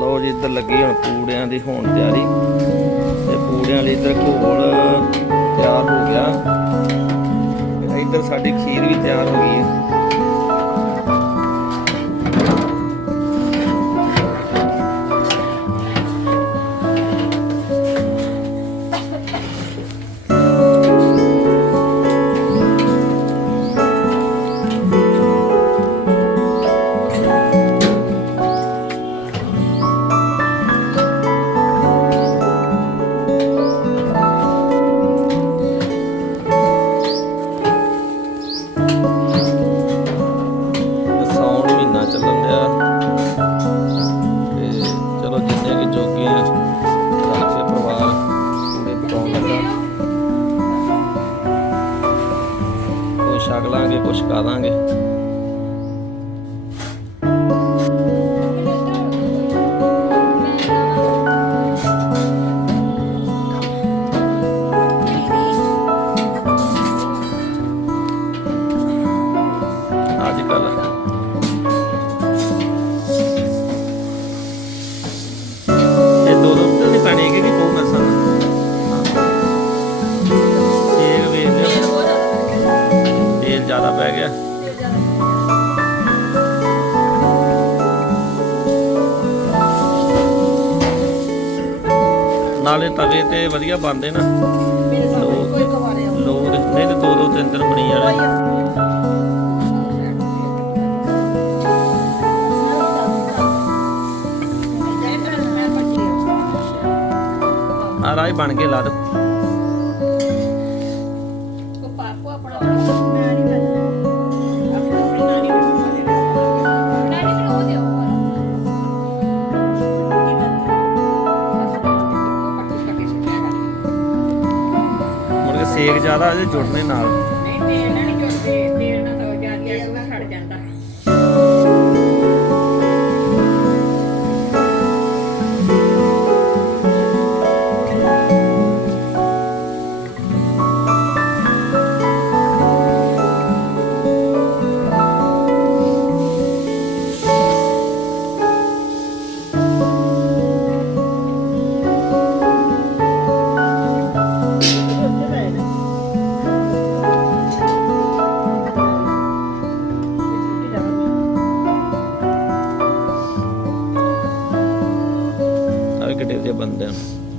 ਲਓ ਜੀ ਇੱਧਰ ਲੱਗੀ ਹੁਣ ਪੂੜਿਆਂ ਦੀ ਹੋਣ ਤਿਆਰੀ। ਤੇ ਪੂੜਿਆਂ ਲਈ ਇੱਧਰ ਘੋਲ ਛਕ ਲਾਂਗੇ ਕੁਛ ਕਰਾਂਗੇ ਨਾਲੇ ਤਵੇ ਤੇ ਵਧੀਆ ਬਣਦੇ ਨਾ। ਲੋਕ ਨਹੀਂ ਤੇ ਦੋ ਦੋ ਤਿੰਨ ਤਿੰਨ ਬਣੀ ਜਾਣੇ। ਆ। ਰਾਈ ਬਣ ਕੇ ਲਾ ਦੋ ਸੇਕ ਜ਼ਿਆਦਾ ਇਹਦੇ ਜੁੜਨੇ ਨਾਲ। ਨਹੀਂ ਤੇ ਇਹਨਾਂ ਦੇ ਬੰਦੇ ਨੂੰ